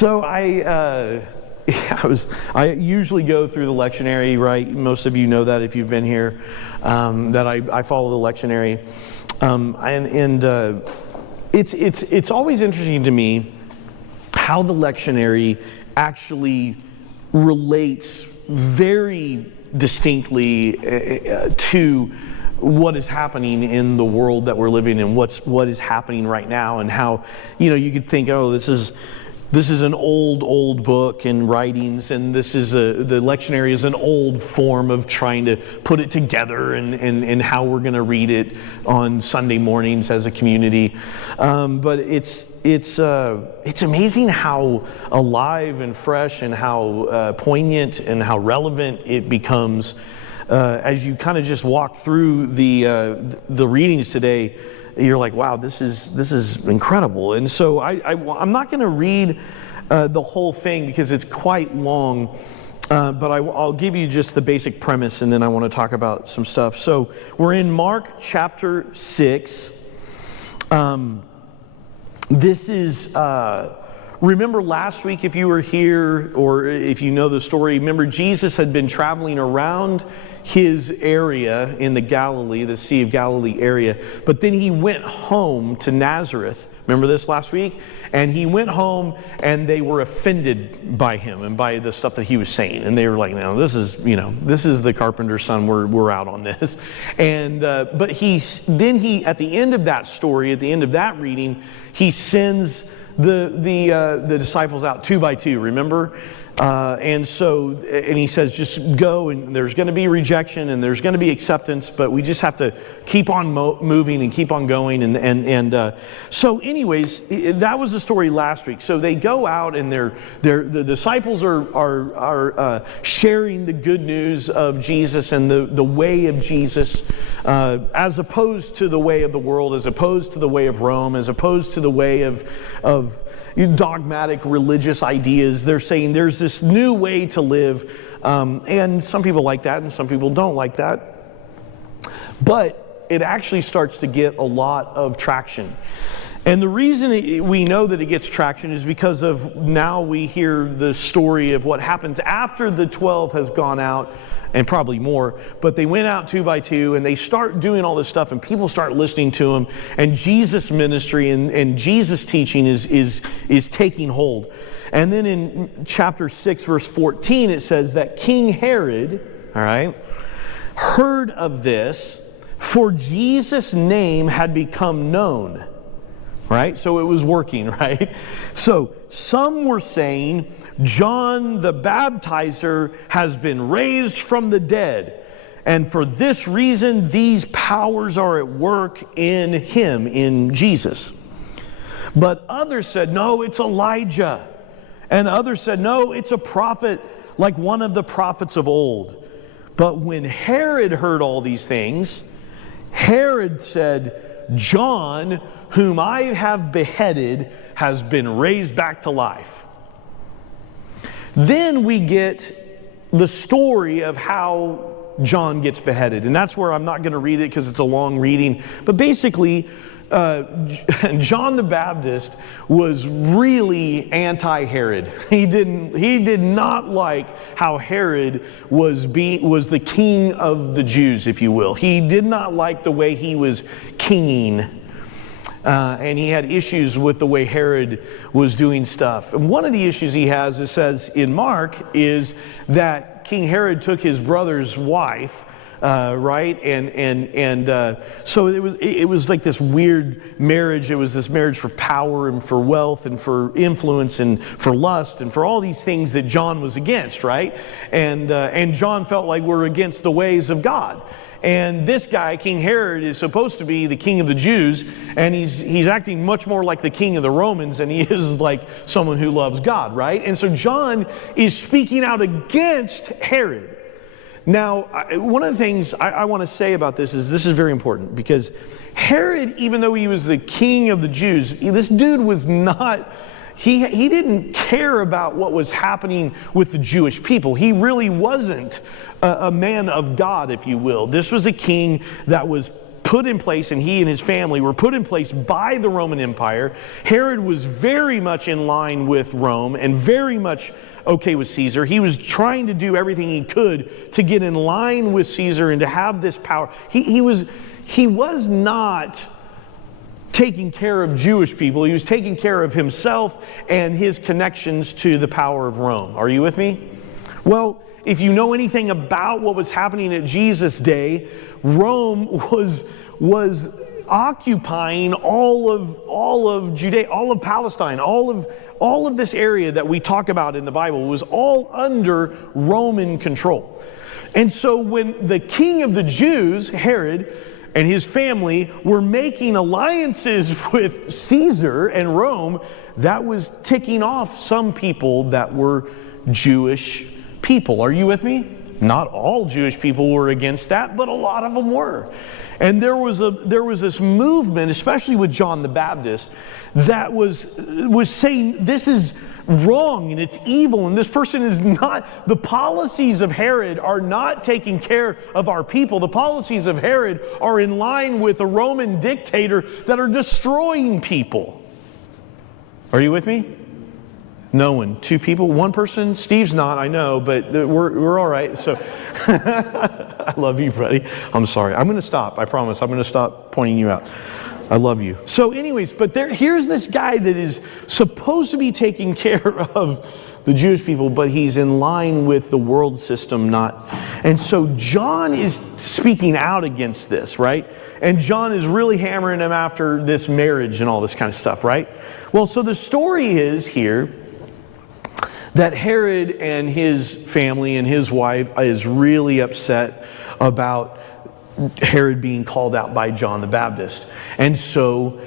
So I usually go through the lectionary, right? Most of you know that if you've been here, that I follow the lectionary, it's always interesting to me how the lectionary actually relates very distinctly to what is happening in the world that we're living in, what is happening right now, and how, you could think, oh, this is an old book and writings, and the lectionary is an old form of trying to put it together and how we're going to read it on Sunday mornings as a community. But it's amazing how alive and fresh and how poignant and how relevant it becomes as you kind of just walk through the readings today. You're like, wow, this is incredible. And so I'm not going to read the whole thing because it's quite long, but I'll give you just the basic premise, and then I want to talk about some stuff. So we're in Mark chapter 6. This is, remember last week, if you were here or if you know the story, remember Jesus had been traveling around his area in the Galilee, the Sea of Galilee area, but then he went home to Nazareth. Remember this last week? And he went home and they were offended by him and by the stuff that he was saying. And they were like, no, this is the carpenter's son. We're out on this. And, but then at the end of that story, at the end of that reading, he sends the disciples out 2 by 2, remember? And he says, just go, and there's going to be rejection and there's going to be acceptance, but we just have to keep on moving and keep on going. So anyways, that was the story last week. So they go out and the disciples are sharing the good news of Jesus and the way of Jesus, as opposed to the way of the world, as opposed to the way of Rome, as opposed to the way of dogmatic religious ideas. They're saying there's this new way to live, and some people like that and some people don't like that, but it actually starts to get a lot of traction. And the reason we know that it gets traction is because of now we hear the story of what happens after the 12 has gone out, and probably more, but they went out 2 by 2 and they start doing all this stuff and people start listening to them, and Jesus' ministry and Jesus' teaching is taking hold. And then in chapter 6 verse 14 it says that King Herod, all right, heard of this, for Jesus' name had become known. Right? So it was working, right? So some were saying John the Baptizer has been raised from the dead, and for this reason these powers are at work in him, in Jesus. But others said, no, it's Elijah. And others said, no, it's a prophet like one of the prophets of old. But when Herod heard all these things, Herod said, John, whom I have beheaded, has been raised back to life. Then we get the story of how John gets beheaded. And that's where I'm not going to read it because it's a long reading. But basically, John the Baptist was really anti-Herod. He did not like how Herod was the king of the Jews, if you will. He did not like the way he was kinging. And he had issues with the way Herod was doing stuff. And one of the issues he has, it says in Mark, is that King Herod took his brother's wife, right? So it was like this weird marriage. It was this marriage for power and for wealth and for influence and for lust and for all these things that John was against, right? And John felt like we're against the ways of God. And this guy, King Herod, is supposed to be the king of the Jews, and he's acting much more like the king of the Romans than he is like someone who loves God, right? And so John is speaking out against Herod. Now, one of the things I want to say about this is very important, because Herod, even though he was the king of the Jews, this dude was not... He didn't care about what was happening with the Jewish people. He really wasn't a man of God, if you will. This was a king that was put in place, and he and his family were put in place by the Roman Empire. Herod was very much in line with Rome and very much okay with Caesar. He was trying to do everything he could to get in line with Caesar and to have this power. He was not taking care of Jewish people. He was taking care of himself and his connections to the power of Rome. Are you with me? Well, if you know anything about what was happening at Jesus' day, Rome was occupying all of Judea, all of Palestine, all of this area that we talk about in the Bible was all under Roman control. And so when the king of the Jews, Herod, and his family were making alliances with Caesar and Rome, that was ticking off some people that were Jewish people. Are you with me? Not all Jewish people were against that, but a lot of them were. And there was this movement, especially with John the Baptist, that was saying this is wrong and it's evil and this person is not, the policies of Herod are not taking care of our people. The policies of Herod are in line with a Roman dictator that are destroying people. Are you with me? No one. Two people, one person. Steve's not, I know, but we're all right. So I love you, buddy. I'm sorry. I'm going to stop. I promise. I'm going to stop pointing you out. I love you. So anyways, but here's this guy that is supposed to be taking care of the Jewish people, but he's in line with the world system, not. And so John is speaking out against this, right? And John is really hammering him after this marriage and all this kind of stuff, right? Well, so the story is here that Herod and his family and his wife is really upset about Herod being called out by John the Baptist. And so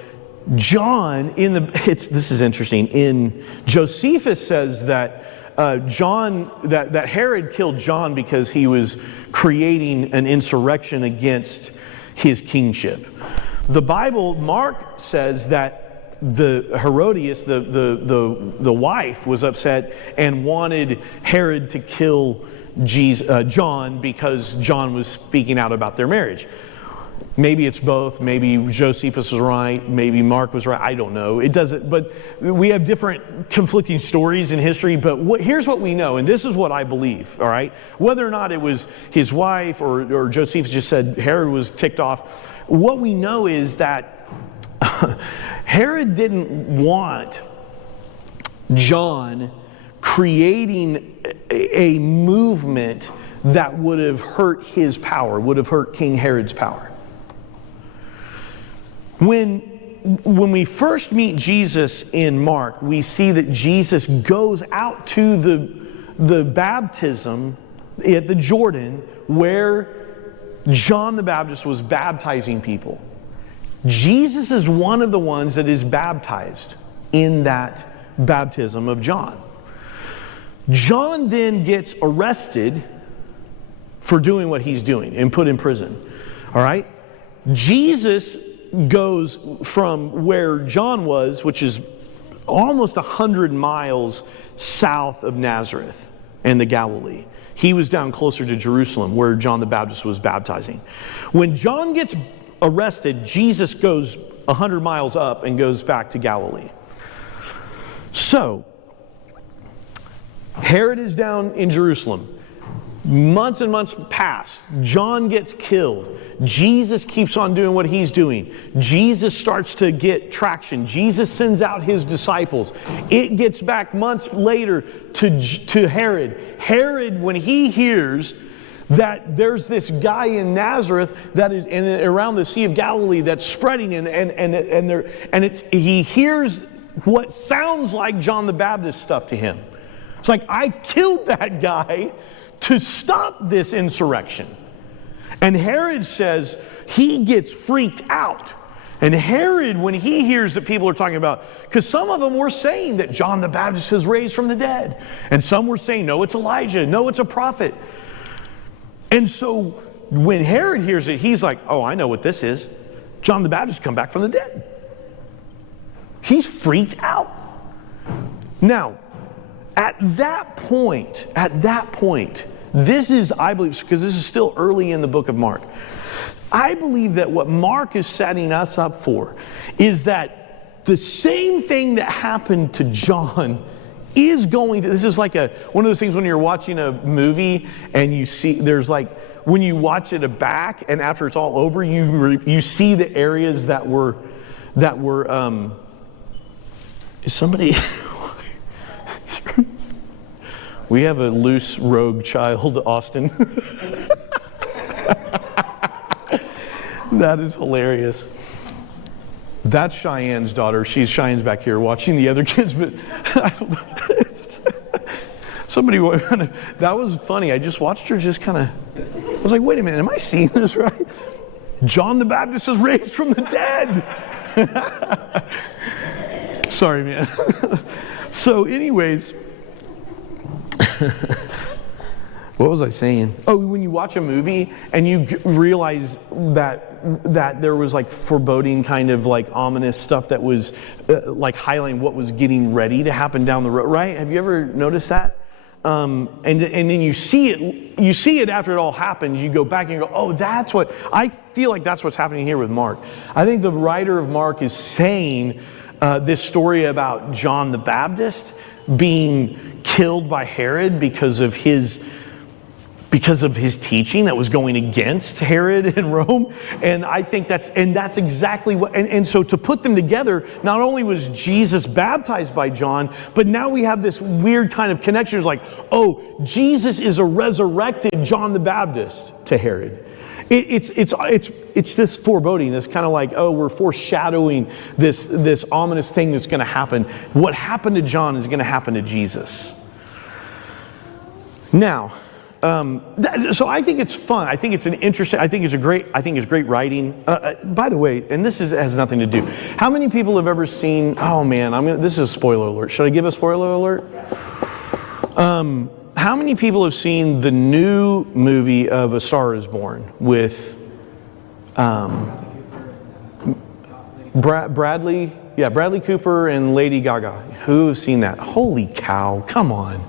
John, this is interesting, in Josephus says that that Herod killed John because he was creating an insurrection against his kingship. The Bible, Mark says that the Herodias, the wife, was upset and wanted Herod to kill John because John was speaking out about their marriage. Maybe it's both. Maybe Josephus was right. Maybe Mark was right. I don't know. It doesn't. But we have different conflicting stories in history. But here's what we know, and this is what I believe. All right, whether or not it was his wife or Josephus just said Herod was ticked off. What we know is that Herod didn't want John creating a movement that would have hurt his power, would have hurt King Herod's power. When we first meet Jesus in Mark, we see that Jesus goes out to the baptism at the Jordan where John the Baptist was baptizing people. Jesus is one of the ones that is baptized in that baptism of John. John then gets arrested for doing what he's doing and put in prison. All right? Jesus goes from where John was, which is almost 100 miles south of Nazareth and the Galilee. He was down closer to Jerusalem where John the Baptist was baptizing. When John gets arrested, Jesus goes 100 miles up and goes back to Galilee. So, Herod is down in Jerusalem. Months and months pass. John gets killed. Jesus keeps on doing what he's doing. Jesus starts to get traction. Jesus sends out his disciples. It gets back months later to Herod. Herod, when he hears that there's this guy in Nazareth that is around the Sea of Galilee that's spreading, he hears what sounds like John the Baptist stuff to him. It's like, I killed that guy to stop this insurrection. And Herod says he gets freaked out. And Herod, when he hears that people are talking about, because some of them were saying that John the Baptist is raised from the dead. And some were saying, no, it's Elijah. No, it's a prophet. And so when Herod hears it, he's like, oh, I know what this is. John the Baptist come back from the dead. He's freaked out. Now, at that point, this is, I believe, because this is still early in the book of Mark. I believe that what Mark is setting us up for is that the same thing that happened to John is going to, this is like one of those things when you're watching a movie and you see, there's like, when you watch it back and after it's all over, you see the areas that were, is somebody, we have a loose rogue child, Austin. That is hilarious. That's Cheyenne's daughter. Cheyenne's back here watching the other kids, but I don't know. Somebody, that was funny. I just watched her just kind of, I was like, wait a minute, am I seeing this right? John the Baptist is raised from the dead. Sorry, man. So anyways, what was I saying? Oh, when you watch a movie and you realize that there was like foreboding kind of like ominous stuff that was like highlighting what was getting ready to happen down the road, right? Have you ever noticed that? And then you see it after it all happens. You go back and you go, oh, that's what, I feel like that's what's happening here with Mark. I think the writer of Mark is saying this story about John the Baptist being killed by Herod because of his teaching that was going against Herod and Rome. And I think that's exactly what, and so to put them together, not only was Jesus baptized by John, but now we have this weird kind of connection. It's like, oh, Jesus is a resurrected John the Baptist to Herod. It's this foreboding. It's kind of like, oh, we're foreshadowing this ominous thing that's going to happen. What happened to John is going to happen to Jesus. Now, so I think it's fun. I think it's great writing. By the way, and has nothing to do. How many people have ever seen? Oh man, this is a spoiler alert. Should I give a spoiler alert? How many people have seen the new movie of A Star Is Born with Bradley Cooper and Lady Gaga? Who have seen that? Holy cow! Come on,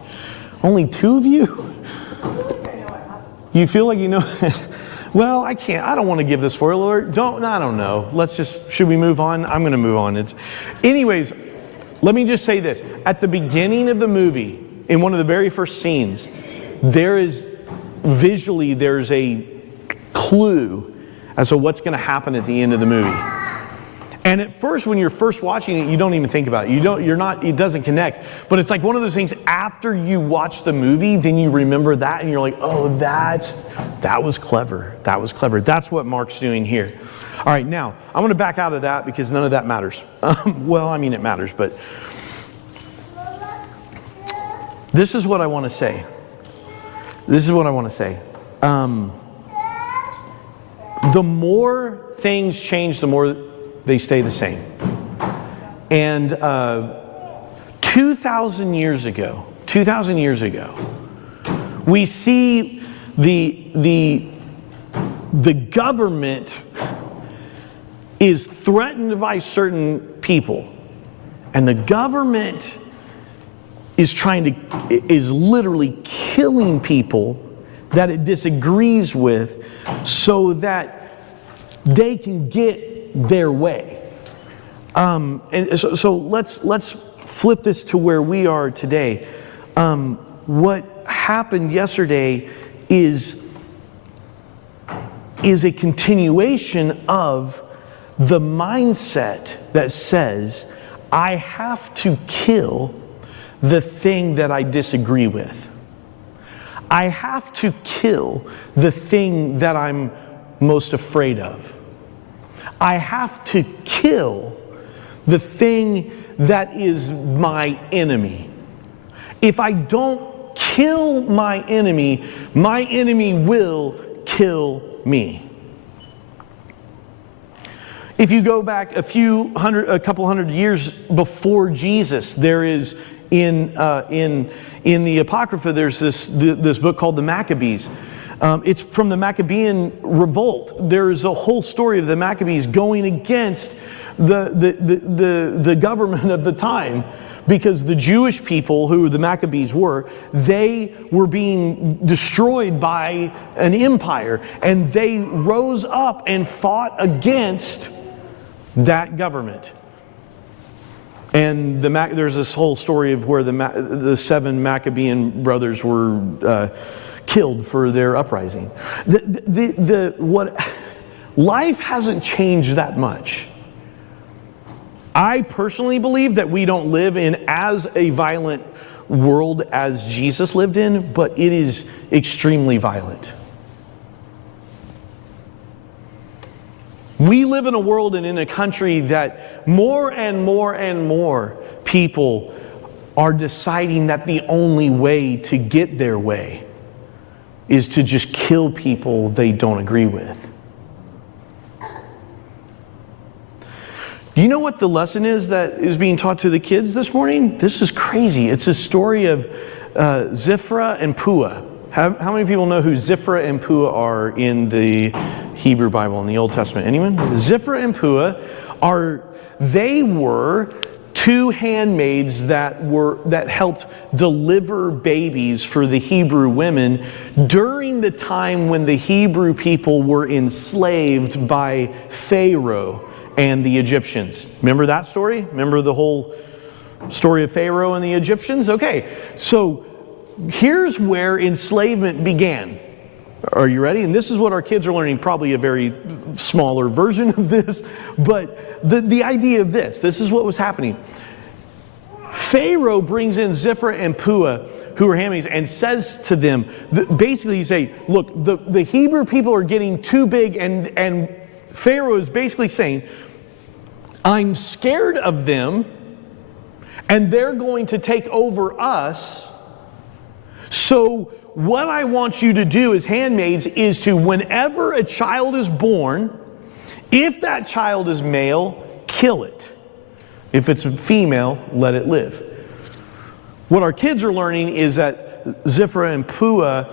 only two of you. You feel like you know? Well, I don't want to give the spoiler alert. I don't know. Should we move on? I'm going to move on. Anyways, let me just say this. At the beginning of the movie, in one of the very first scenes, there's a clue as to what's going to happen at the end of the movie. And at first, when you're first watching it, you don't even think about it. It doesn't connect. But it's like one of those things, after you watch the movie, then you remember that and you're like, oh, that was clever. That was clever. That's what Mark's doing here. All right, now, I'm going to back out of that because none of that matters. Well, I mean, it matters, but this is what I want to say. The more things change, the more they stay the same. And 2,000 years ago, we see the government is threatened by certain people, and the government is literally killing people that it disagrees with so that they can get their way. And so let's flip this to where we are today. What happened yesterday is a continuation of the mindset that says, I have to kill the thing that I disagree with. I have to kill the thing that I'm most afraid of. I have to kill the thing that is my enemy. If I don't kill my enemy will kill me. If you go back a couple hundred years before Jesus, there is in the Apocrypha, there's this book called the Maccabees. It's from the Maccabean revolt. There's a whole story of the Maccabees going against the government of the time because the Jewish people, who the Maccabees were, they were being destroyed by an empire, and they rose up and fought against that government. And there's this whole story of where the 7 Maccabean brothers were killed for their uprising. Life hasn't changed that much. I personally believe that we don't live in as a violent world as Jesus lived in, but it is extremely violent. We live in a world and in a country that more and more and more people are deciding that the only way to get their way is to just kill people they don't agree with. Do you know what the lesson is that is being taught to the kids this morning? This is crazy. It's a story of Ziphrah and Puah. How many people know who Ziphrah and Puah are in the Hebrew Bible, in the Old Testament? Anyone? Ziphrah and Puah were 2 handmaids that helped deliver babies for the Hebrew women during the time when the Hebrew people were enslaved by Pharaoh and the Egyptians. Remember that story? Remember the whole story of Pharaoh and the Egyptians? Okay, so here's where enslavement began. Are you ready? And this is what our kids are learning, probably a very smaller version of this, but the idea of this is what was happening. Pharaoh brings in Ziphrah and Puah, who are handmaids, and says to them, basically he say, look, the Hebrew people are getting too big, and Pharaoh is basically saying, I'm scared of them, and they're going to take over us. So what I want you to do as handmaids is to, whenever a child is born, if that child is male, kill it. If it's a female, let it live. What our kids are learning is that Ziphrah and Puah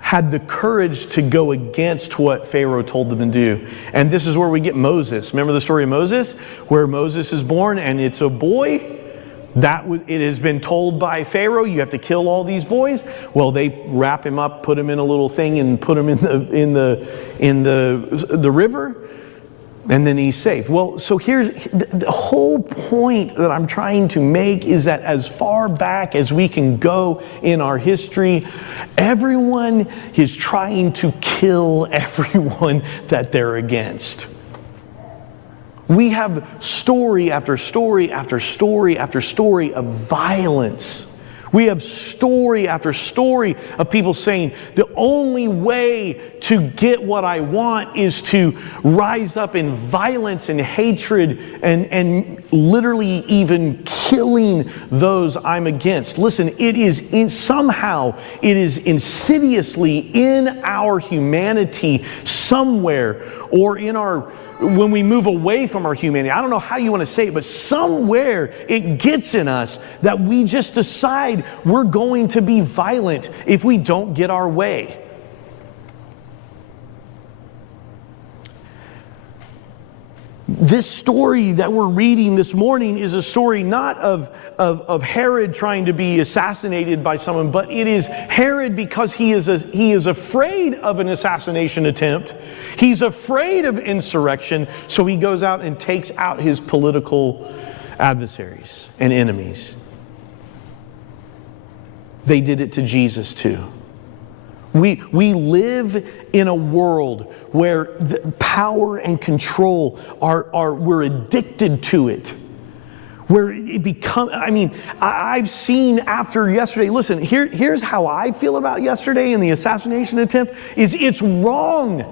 had the courage to go against what Pharaoh told them to do. And this is where we get Moses. Remember the story of Moses? Where Moses is born and it's a boy. It has been told by Pharaoh, you have to kill all these boys. Well, they wrap him up, put him in a little thing, and put him in the river, and then he's saved. Well, so here's the whole point that I'm trying to make is that as far back as we can go in our history, everyone is trying to kill everyone that they're against. We have story after story after story after story of violence. We have story after story of people saying the only way to get what I want is to rise up in violence and hatred and literally even killing those I'm against. Listen, somehow it is insidiously in our humanity somewhere, or when we move away from our humanity, I don't know how you want to say it, but somewhere it gets in us that we just decide we're going to be violent if we don't get our way. This story that we're reading this morning is a story not of Herod trying to be assassinated by someone, but it is Herod because he is afraid of an assassination attempt. He's afraid of insurrection, so he goes out and takes out his political adversaries and enemies. They did it to Jesus too. We live in a world where the power and control we're addicted to it. Where it I've seen after yesterday, listen, here's how I feel about yesterday and the assassination attempt, is it's wrong.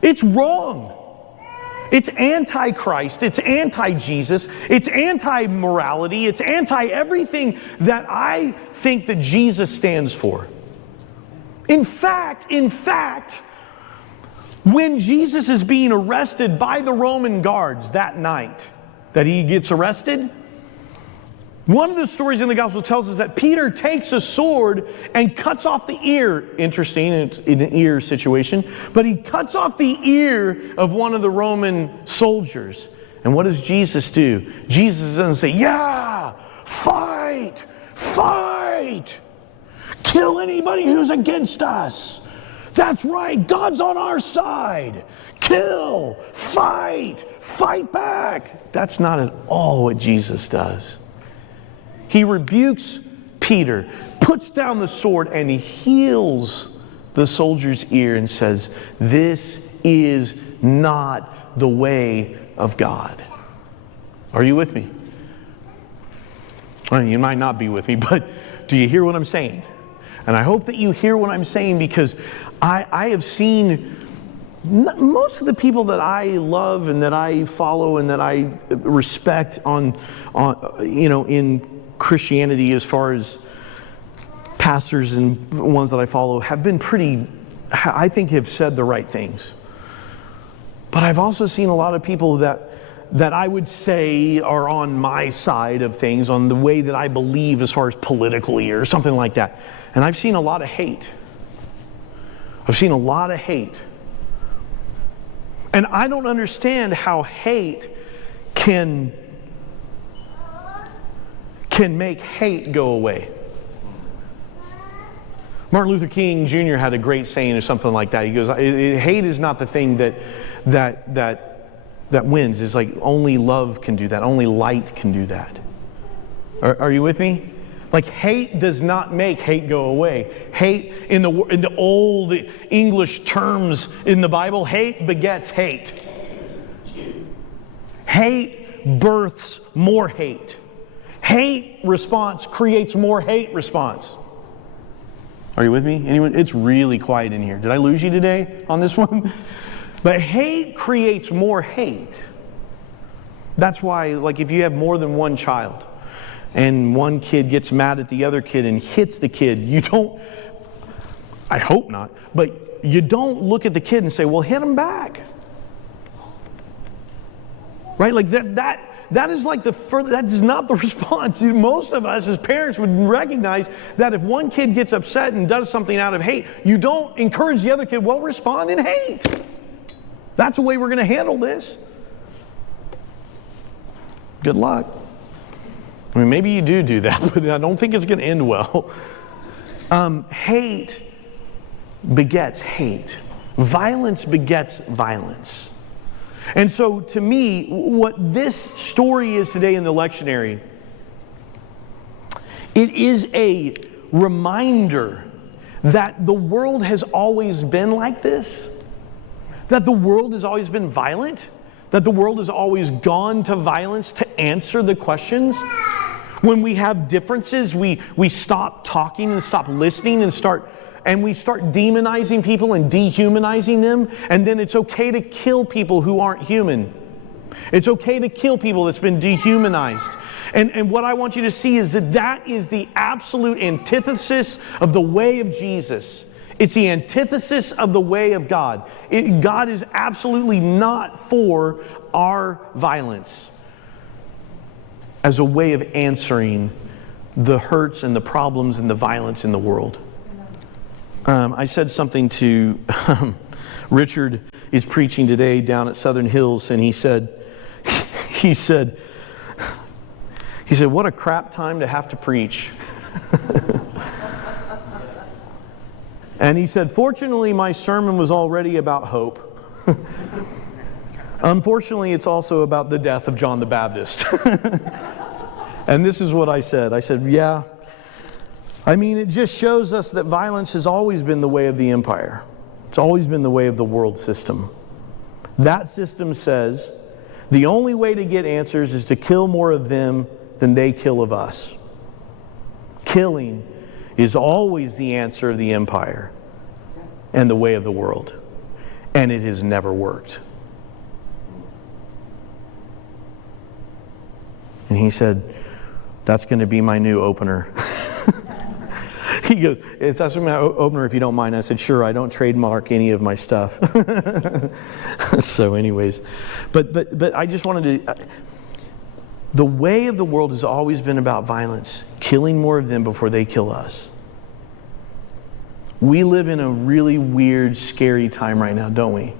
It's wrong. It's anti-Christ, it's anti-Jesus, it's anti-morality, it's anti-everything that I think that Jesus stands for. In fact, when Jesus is being arrested by the Roman guards that night that he gets arrested, one of the stories in the gospel tells us that Peter takes a sword and cuts off the ear. Interesting, it's an ear situation, but he cuts off the ear of one of the Roman soldiers And what does Jesus do? Jesus doesn't say, yeah, fight, fight. Kill anybody who's against us. That's right, God's on our side. Kill, fight, fight back. That's not at all what Jesus does. He rebukes Peter, puts down the sword, and he heals the soldier's ear and says, this is not the way of God. Are you with me? Well, you might not be with me, but do you hear what I'm saying? And I hope that you hear what I'm saying, because I have seen most of the people that I love and that I follow and that I respect on in Christianity, as far as pastors and ones that I follow, have been pretty, I think, have said the right things. But I've also seen a lot of people that I would say are on my side of things, on the way that I believe as far as politically or something like that. And I've seen a lot of hate. I've seen a lot of hate. And I don't understand how hate can make hate go away. Martin Luther King Jr. had a great saying or something like that. He goes, hate is not the thing that wins. It's like only love can do that. Only light can do that. Are you with me? Like, hate does not make hate go away. Hate, in the old English terms in the Bible, hate begets hate. Hate births more hate. Hate response creates more hate response. Are you with me? Anyone? It's really quiet in here. Did I lose you today on this one? But hate creates more hate. That's why, like, if you have more than one child, and one kid gets mad at the other kid and hits the kid, you don't, I hope not, but you don't look at the kid and say, well, hit him back. Right? Like that is like that is not the response. Most of us as parents would recognize that if one kid gets upset and does something out of hate, you don't encourage the other kid, well, respond in hate. That's the way we're going to handle this. Good luck. I mean, maybe you do that, but I don't think it's going to end well. Hate begets hate. Violence begets violence. And so, to me, what this story is today in the lectionary, it is a reminder that the world has always been like this. That the world has always been violent. That the world has always gone to violence to answer the questions. When we have differences, we stop talking and stop listening and we start demonizing people and dehumanizing them. And then it's okay to kill people who aren't human. It's okay to kill people that's been dehumanized. And what I want you to see is that is the absolute antithesis of the way of Jesus. It's the antithesis of the way of God. God is absolutely not for our violence as a way of answering the hurts and the problems and the violence in the world. I said something to Richard is preaching today down at Southern Hills, and he said, what a crap time to have to preach. And he said, fortunately, my sermon was already about hope. Unfortunately, it's also about the death of John the Baptist. And this is what I said. I said, yeah. I mean, it just shows us that violence has always been the way of the empire. It's always been the way of the world system. That system says the only way to get answers is to kill more of them than they kill of us. Killing is always the answer of the empire and the way of the world. And it has never worked. And he said, that's going to be my new opener. He goes, if that's my opener, if you don't mind. I said, sure, I don't trademark any of my stuff. So anyways, but I just wanted to, the way of the world has always been about violence, killing more of them before they kill us. We live in a really weird, scary time right now, don't we?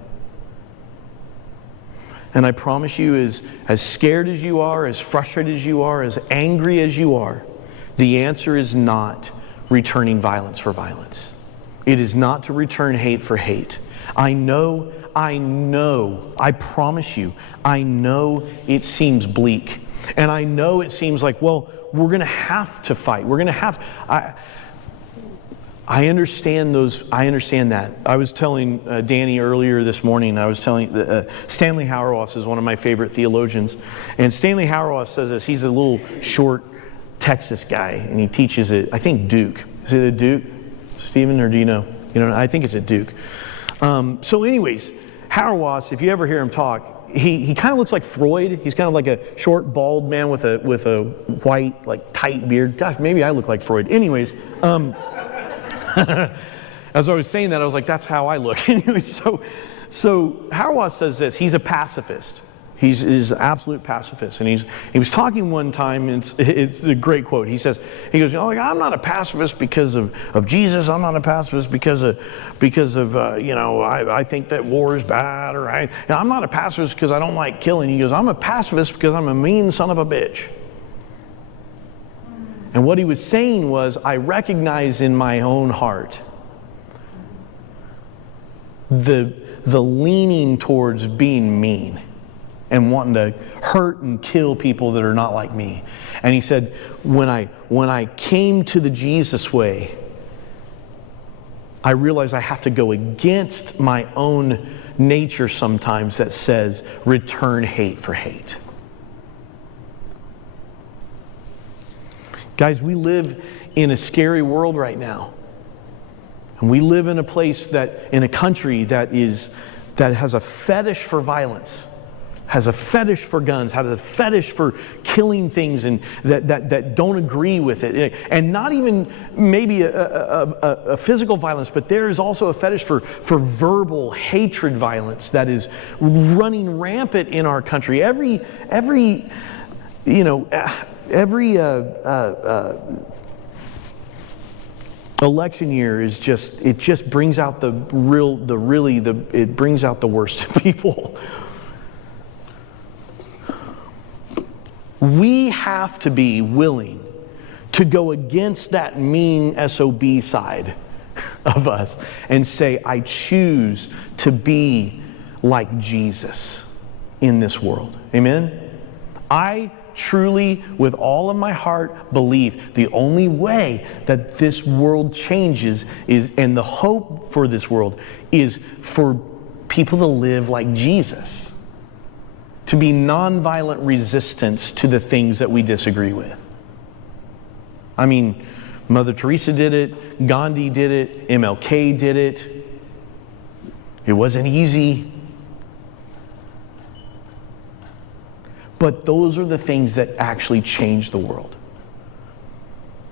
And I promise you, as scared as you are, as frustrated as you are, as angry as you are, the answer is not returning violence for violence. It is not to return hate for hate. I know, I promise you, I know it seems bleak. And I know it seems like, well, we're going to have to fight. We're going to have... I understand that. I was telling Danny earlier this morning, I was telling... Stanley Hauerwas is one of my favorite theologians. And Stanley Hauerwas says this. He's a little short Texas guy, and he teaches at, I think, Duke. Is it at Duke, Stephen, or do you know? You know, I think it's at Duke. So anyways, Hauerwas, if you ever hear him talk, he kind of looks like Freud. He's kind of like a short, bald man with a white, like, tight beard. Gosh, maybe I look like Freud. Anyways, as I was saying that, I was like, that's how I look. Anyways, so Hauerwas says this. He's a pacifist. He's an absolute pacifist. And he was talking one time, and it's a great quote. He goes, I'm not a pacifist because of Jesus. I'm not a pacifist because of I think that war is bad, or I'm not a pacifist because I don't like killing. He goes, I'm a pacifist because I'm a mean son of a bitch. And what he was saying was, I recognize in my own heart the leaning towards being mean and wanting to hurt and kill people that are not like me. And he said, when I came to the Jesus way, I realized I have to go against my own nature sometimes that says, return hate for hate. Guys, we live in a scary world right now. And we live in a place in a country that has a fetish for violence, has a fetish for guns, has a fetish for killing things and that don't agree with it. And not even maybe a physical violence, but there is also a fetish for verbal hatred violence that is running rampant in our country. Every election year is just brings out it brings out the worst in people. We have to be willing to go against that mean SOB side of us and say, I choose to be like Jesus in this world. Amen? I truly, with all of my heart, believe the only way that this world changes and the hope for this world is for people to live like Jesus. To be nonviolent resistance to the things that we disagree with. I mean, Mother Teresa did it, Gandhi did it, MLK did it. It wasn't easy. But those are the things that actually change the world.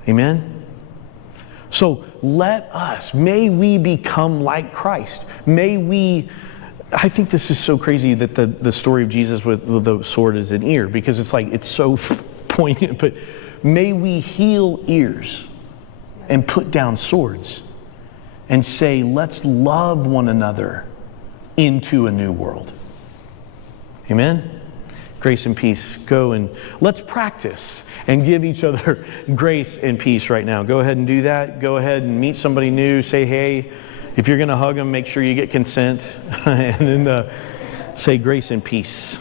Amen? So may we become like Christ. I think this is so crazy that the story of Jesus with the sword is an ear, because it's so poignant, but may we heal ears and put down swords and say, let's love one another into a new world. Amen? Grace and peace. Go and let's practice and give each other grace and peace right now. Go ahead and do that. Go ahead and meet somebody new. Say hey. If you're going to hug them, make sure you get consent. And then say grace and peace.